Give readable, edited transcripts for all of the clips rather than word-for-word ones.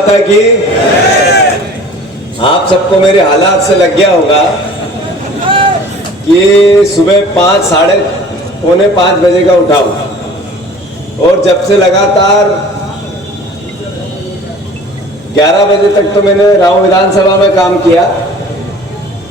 था कि आप सबको मेरे हालात से लग गया होगा कि सुबह 5 साढ़े पौने 5 बजे का उठा हूं और जब से लगातार 11 बजे तक तो मैंने राव विधानसभा में काम किया।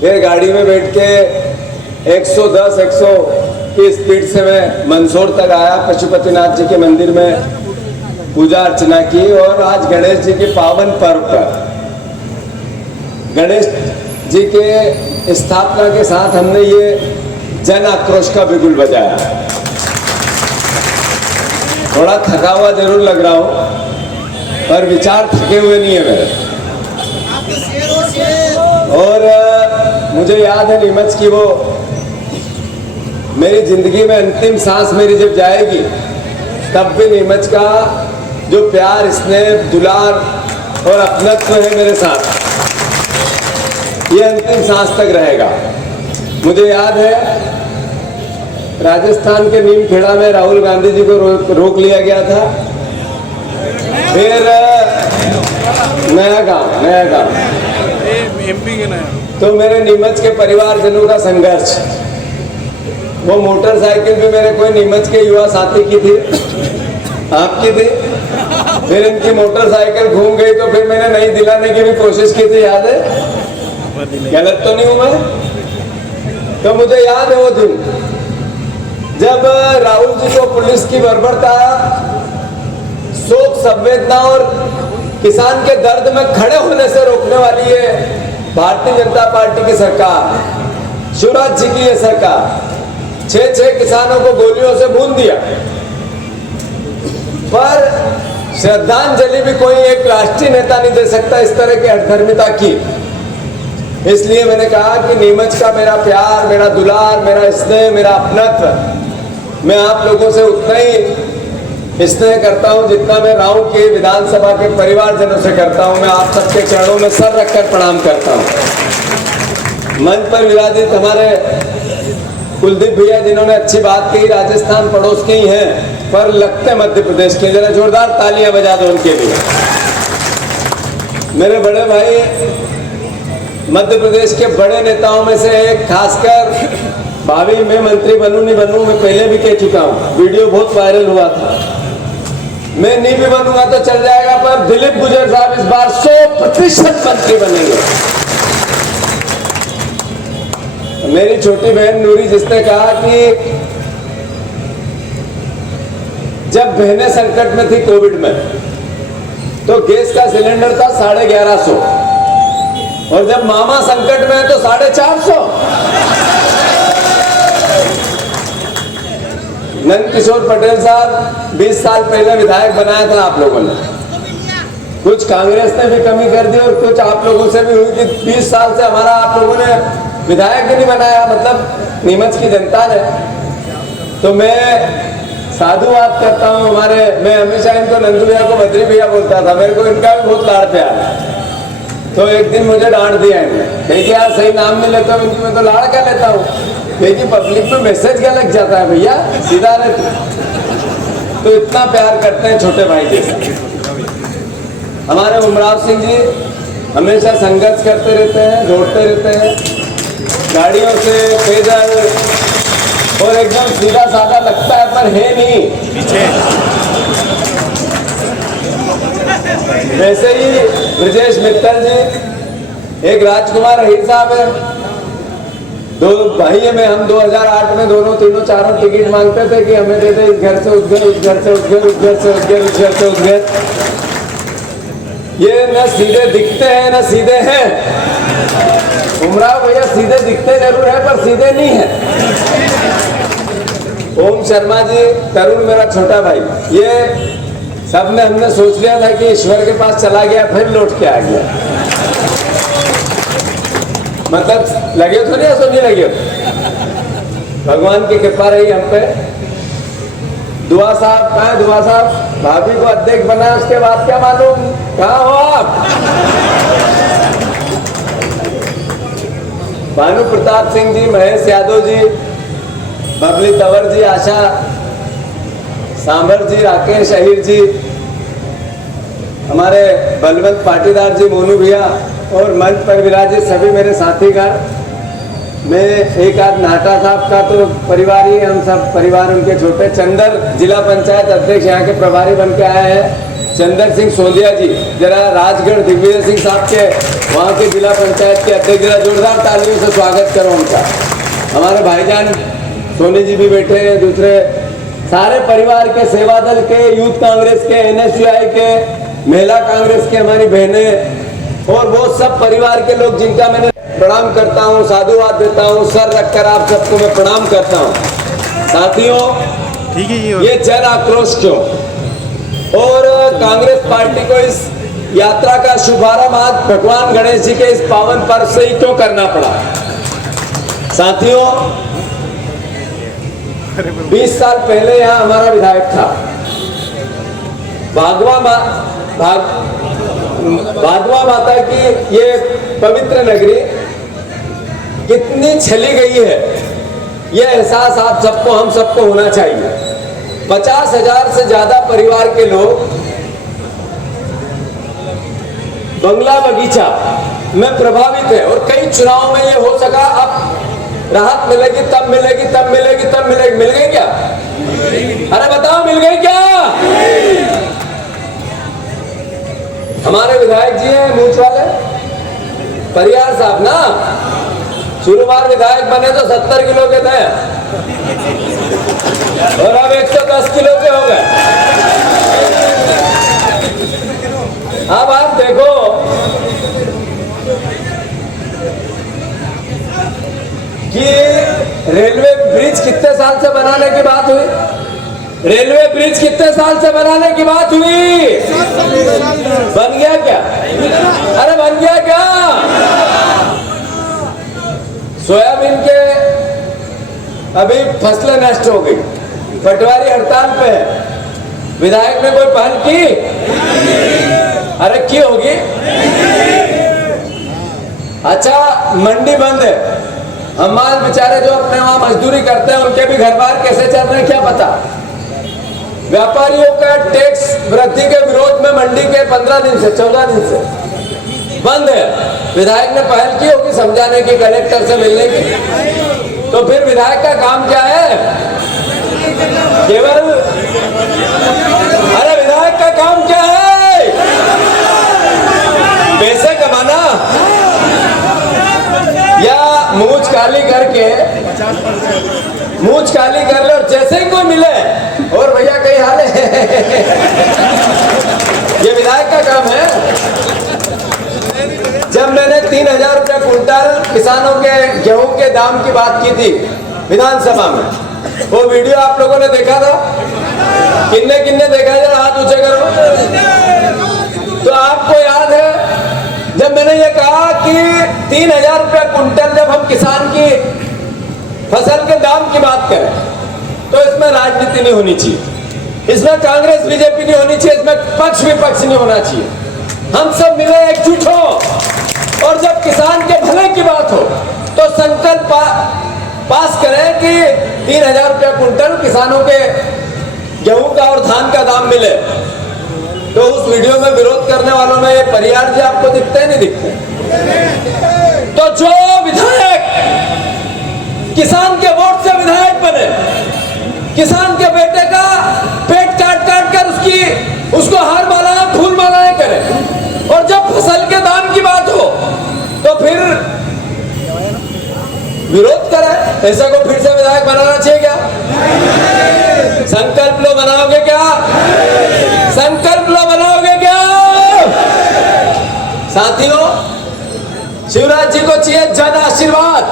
फिर गाड़ी में बैठ के 110-100 की स्पीड से मैं मंदसौर तक आया, पशुपतिनाथ जी के मंदिर में पूजा अर्चना की। और आज गणेश जी के पावन पर्व पर गणेश जी के स्थापना के साथ हमने ये जन आक्रोश का बिगुल बजाया। थोड़ा थका हुआ जरूर लग रहा हूं पर विचार थके हुए नहीं है मेरे। और मुझे याद है नीमच की वो मेरी जिंदगी में अंतिम सांस मेरी जब जाएगी तब भी नीमच का जो प्यार, स्नेह, दुलार और अपनत्व है मेरे साथ, ये अंतिम सांस तक रहेगा। मुझे याद है राजस्थान के नीमखेड़ा में राहुल गांधी जी को रोक लिया गया था। फिर नया गांव एमपी के नया, तो मेरे नीमच के परिवारजनों का संघर्ष, वो मोटरसाइकिल भी मेरे कोई नीमच के युवा साथी की थी, आपकी थी। फिर इनकी मोटरसाइकिल घूम गई तो फिर मैंने नई दिलाने की भी कोशिश की थी, याद है? गलत तो नहीं हूं मैं? तो मुझे याद है वो दिन जब राहुल जी को पुलिस की बर्बरता, शोक संवेदना और किसान के दर्द में खड़े होने से रोकने वाली है भारतीय जनता पार्टी की सरकार, शिवराज जी की ये सरकार। 6 किसानों को गोलियों से भून दिया, पर श्रद्धांजलि भी कोई एक राष्ट्रीय नेता नहीं दे सकता इस तरह की अधर्मिता की। इसलिए मैंने कहा कि नीमच का मेरा प्यार, मेरा दुलार, मेरा स्नेह, मेरा अपनत्व, मैं आप लोगों से उतना ही स्नेह करता हूं जितना मैं राव के विधानसभा के परिवारजनों से करता हूं। मैं आप सबके चरणों में सर रखकर प्रणाम करता हूं। मंच पर विराजित हमारे कुलदीप भैया जिन्होंने अच्छी बात कही, राजस्थान पड़ोस के ही हैं पर लगते मध्य प्रदेश के, जरा जोरदार तालियां बजा दो उनके लिए। मेरे बड़े भाई मध्य प्रदेश के बड़े नेताओं में से एक, खासकर भाभी मैं मंत्री बनूं नहीं बनूं, मैं पहले भी कह चुका हूं, वीडियो बहुत वायरल हुआ था। मैं नहीं भी बनूंगा तो चल जाएगा पर दिलीप गुजर साहब इस बार 100% मंत्री बनेंगे। मेरी छोटी बहन नूरी जिसने कहा कि जब बहनें संकट में थी कोविड में तो गैस का सिलेंडर था 1150 और जब मामा संकट में है तो 450। नंद किशोर पटेल साहब 20 साल पहले विधायक बनाया था आप लोगों ने, कुछ कांग्रेस ने भी कमी कर दी और कुछ आप लोगों से भी हुई कि 20 साल से हमारा आप लोगों ने विधायक ही नहीं बनाया, मतलब नीमच की जनता ने। तो मैं साधुवाद करता हूँ हमारे, मैं हमेशा इनको नंदू भैया को बद्री भैया बोलता था, मेरे को इनका भी बहुत लाड़ प्यार। तो एक दिन मुझे डांट दिया इन्होंने, देखिए यार सही नाम नहीं लेता हूँ इनकी, मैं तो लाड़ क्या लेता हूँ, देखिए पब्लिक में मैसेज क्या लग जाता है भैया, सीधा रहते। तो इतना प्यार करते हैं छोटे भाई जैसा। हमारे उमराव सिंह जी हमेशा संघर्ष करते रहते हैं, दौड़ते रहते हैं, गाड़ियों से, पैदल, और एकदम सीधा साधा लगता है पर है नहीं पीछे। वैसे ही ब्रजेश मित्तल जी, एक राजकुमार अहीर साहब है, दो भाई है। मैं हम 2008 में दोनों तीनों चारों टिकट मांगते थे कि हमें दे दे, इस घर से उस घर, उस घर से उस घर, उस घर से उस घर, उस घर से उस घर। ये न सीधे दिखते हैं न सीधे हैं। उमराव भैया सीधे दिखते जरूर है पर सीधे नहीं है। ओम शर्मा जी, तरुण मेरा छोटा भाई, ये सबने हमने सोच लिया था कि ईश्वर के पास चला गया फिर लौट के आ गया, मतलब लगे तो नहीं, ऐसा नहीं लगे, भगवान की कृपा रही हम पे। दुआ साहब कहाँ है? दुआ साहब भाभी को अध्यक्ष बना, उसके बाद क्या मालूम कहाँ हो आप। भानु प्रताप सिंह जी, महेश यादव जी, बबली तंवर जी, आशा सांभर जी, राकेश अहीर जी, हमारे बलवंत पाटीदार जी, मोनू भैया और मंच पर विराजित सभी मेरे साथीगण, मैं एक आध नाटा साहब का तो परिवार ही, हम सब परिवार उनके छोटे। चंदर जिला पंचायत अध्यक्ष यहाँ के प्रभारी बन के आए हैं, चंदर सिंह सोंदिया जी। जरा राजगढ़ दिग्विजय सिंह साहब के वहाँ के जिला पंचायत के अध्यक्ष, जरा जोरदार तालियों से स्वागत करो उनका। हमारे भाईजान सोनी जी भी बैठे हैं, दूसरे सारे परिवार के, सेवा दल के, यूथ कांग्रेस के, NSUI के, महिला कांग्रेस के हमारी बहनें और वो सब परिवार के लोग जिनका मैंने प्रणाम करता हूँ, साधुवाद देता हूँ, सर रखकर आप सबको मैं प्रणाम करता हूँ। साथियों, ठीक है ये जन आक्रोश क्यों और कांग्रेस पार्टी को इस यात्रा का शुभारंभ आज भगवान गणेश जी के इस पावन पर्व से ही क्यों करना पड़ा? साथियों, 20 साल पहले यहाँ हमारा विधायक था भागवा माता की ये पवित्र नगरी कितनी छली गई है, ये एहसास आप सबको, हम सबको होना चाहिए। 50,000 से ज्यादा परिवार के लोग बंगला बगीचा में प्रभावित है और कई चुनाव में ये हो सका। अब राहत मिलेगी तब मिलेगी, तब मिलेगी, तब मिलेगी। मिल गई क्या? अरे बताओ, मिल गई क्या? हमारे विधायक जी हैं मूछ वाले परियार साहब ना, शुरू बार विधायक बने तो 70 किलो के थे और अब 110 किलो के हो गए। अब आप देखो कि रेलवे ब्रिज कितने साल से बनाने की बात हुई? रेलवे ब्रिज कितने साल से बनाने की बात हुई? बन गया क्या? अरे बन गया क्या? सोयाबीन के अभी फसलें नष्ट हो गई, पटवारी हड़ताल पे है, विधायक ने कोई पहल की? अरे की होगी? अच्छा, मंडी बंद है, हमारे बेचारे जो अपने वहां मजदूरी करते हैं उनके भी घर बार कैसे चल रहे हैं क्या पता? व्यापारियों का टैक्स वृद्धि के विरोध में मंडी के 14 दिन से बंद है। विधायक ने पहल की होगी समझाने की, कलेक्टर से मिलने की। तो फिर विधायक का काम क्या है? केवल, अरे विधायक का काम क्या है? पैसे कमाना या मूंछ काली करके, मूंछ काली कर ले और जैसे ही कोई मिले और भैया कहीं हाल है ये विधायक का काम है। जब मैंने 3,000 रुपया कुंटल किसानों के गेहूं के दाम की बात की थी विधानसभा में, वो वीडियो आप लोगों ने देखा था? किन्ने किन्ने देखा? जरा हाथ ऊंचे करो। तो आपको याद है जब मैंने ये कहा कि 3,000 रुपया कुंटल जब हम किसान की फसल के दाम की बात करें तो इसमें राजनीति नहीं होनी चाहिए, इसमें कांग्रेस बीजेपी नहीं होनी चाहिए, इसमें पक्ष विपक्ष नहीं होना चाहिए। हम सब मिले एकजुट हो और जब किसान के भले की बात हो तो संकल्प पास करें कि 3,000 रुपया कुंटल किसानों के गेहूं का और धान का दाम मिले। तो उस वीडियो में विरोध करने वालों में ये परियार जी आपको दिखते हैं, नहीं दिखते? तो जो विधायक किसान के वोट से विधायक बने, किसान के बेटे का पेट काट काट कर उसको हार मालाएं, फूल मालाएं करे, और जब फसल के दाम की बात हो तो फिर विरोध करे। ऐसा को फिर से विधायक बनाना चाहिए क्या? संकल्प लो, बनाओगे क्या? संकल्प लो, बनाओगे क्या? साथियों, शिवराज जी को चाहिए जन आशीर्वाद।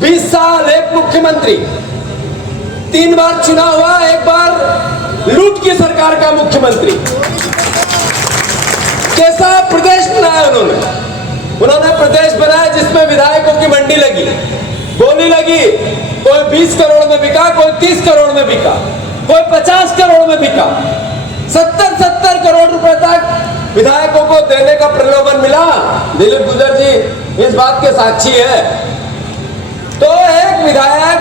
20 साल एक मुख्यमंत्री, 3 बार चुनाव हुआ, एक बार लूट की सरकार का मुख्यमंत्री। कैसा प्रदेश बनाया उन्होंने प्रदेश बनाया जिसमें विधायकों की मंडी लगी, बोली लगी। कोई 20 करोड़ में बिका, कोई 30 करोड़ में बिका, कोई 50 करोड़ में बिका। 70 करोड़ रुपए तक विधायकों को देने का प्रलोभन मिला। दिलीप गुजर जी इस बात के साक्षी है। तो एक विधायक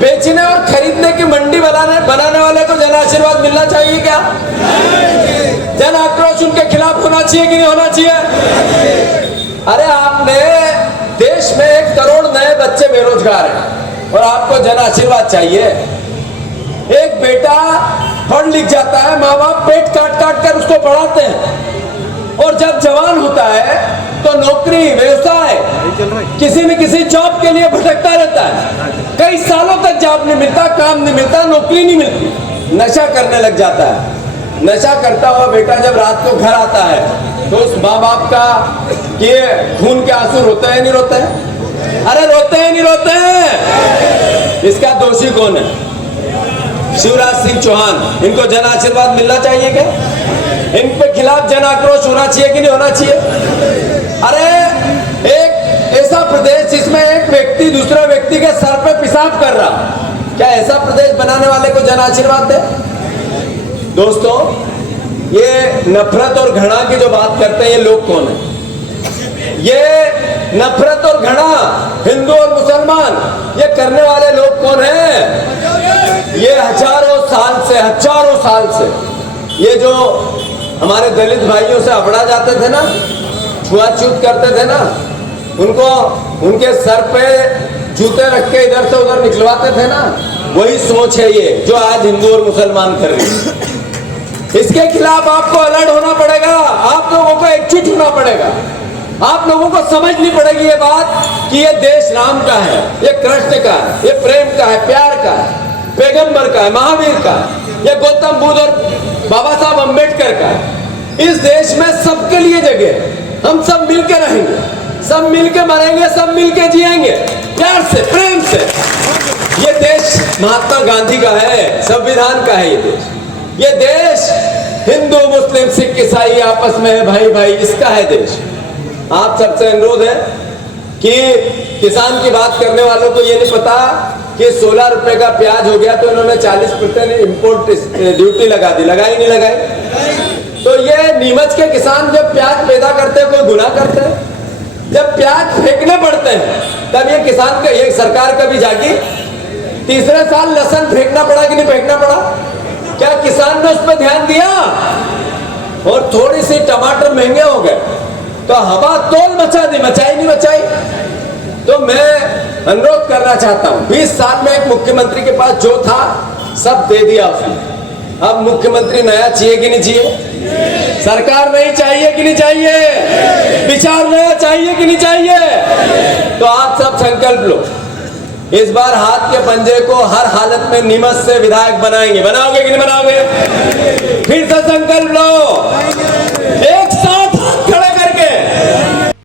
बेचने और खरीदने की मंडी बनाने वाले को जन आशीर्वाद मिलना चाहिए क्या? जन आक्रोश उनके खिलाफ होना चाहिए कि नहीं होना चाहिए? अरे आपने देश में 1 करोड़ नए बच्चे बेरोजगार हैं और आपको जन आशीर्वाद चाहिए। एक बेटा पढ़ लिख जाता है, माँ बाप पेट काट काट कर उसको पढ़ाते हैं और जब जवान होता है तो नौकरी व्यवसाय किसी न किसी जॉब के लिए भटकता रहता है। कई सालों तक जॉब नहीं मिलता, काम नहीं मिलता, नौकरी नहीं मिलती, नशा करने लग जाता है। नशा करता हुआ बेटा जब रात को घर आता है तो उस माँ बाप का ये खून के आंसू रोते हैं नहीं रोते हैं? अरे रोते हैं नहीं रोते हैं? इसका दोषी कौन है? शिवराज सिंह चौहान। इनको जन आशीर्वाद मिलना चाहिए क्या? इन पे खिलाफ जन आक्रोश होना चाहिए कि नहीं होना चाहिए? अरे एक ऐसा प्रदेश जिसमें एक व्यक्ति दूसरे व्यक्ति के सर पे पेशाब कर रहा, क्या ऐसा प्रदेश बनाने वाले को जन आशीर्वाद दे? दोस्तों, ये नफरत और घृणा की जो बात करते हैं ये लोग कौन है? ये नफरत और घृणा हिंदू और मुसलमान ये करने वाले लोग कौन हैं? ये हजारों साल से ये जो हमारे दलित भाइयों से अबड़ा जाते थे ना, छुआछूत करते थे ना, उनको उनके सर पे जूते रख के इधर से उधर निकलवाते थे ना, वही सोच है ये जो आज हिंदू और मुसलमान कर रहे हैं। इसके खिलाफ आपको अलर्ट होना पड़ेगा, आप लोगों को एकजुट होना पड़ेगा, आप लोगों को समझनी पड़ेगी ये बात कि ये देश राम का है, ये कृष्ण का है, ये प्रेम का है, प्यार का है, पैगंबर का है, महावीर का है, ये गौतम बुद्ध और बाबा साहब अम्बेडकर का है। इस देश में सबके लिए जगह है, हम सब मिलके रहेंगे, सब मिलके मरेंगे, सब मिलके जिएंगे, प्यार से, प्रेम से। ये देश महात्मा गांधी का है, संविधान का है ये देश हिंदू मुस्लिम सिख ईसाई आपस में है, भाई भाई, इसका है देश। आप सबसे अनुरोध है कि किसान की बात करने वालों को ये नहीं पता कि 16 रुपए का प्याज हो गया तो इन्होंने 40% इंपोर्ट ड्यूटी लगा दी, लगाई नहीं लगाई? तो ये नीमच के किसान जब प्याज पैदा करते हैं कोई गुनाह करते हैं? जब प्याज फेंकने पड़ते हैं तब ये किसान का, ये सरकार कभी जागी? तीसरे साल लहसुन फेंकना पड़ा कि नहीं फेंकना पड़ा? क्या किसान ने उस पर ध्यान दिया? और थोड़ी सी टमाटर महंगे हो गए तो हवा तोल मचा दी, मचाई नहीं मचाई? तो मैं अनुरोध करना चाहता हूं, 20 साल में एक मुख्यमंत्री के पास जो था सब दे दिया उसने। अब मुख्यमंत्री नया चाहिए कि नहीं चाहिए? सरकार नहीं चाहिए कि नहीं चाहिए? विचार नया चाहिए कि नहीं चाहिए? तो आप सब संकल्प लो, इस बार हाथ के पंजे को हर हालत में नीमच से विधायक बनाएंगे। बनाओगे कि नहीं बनाओगे?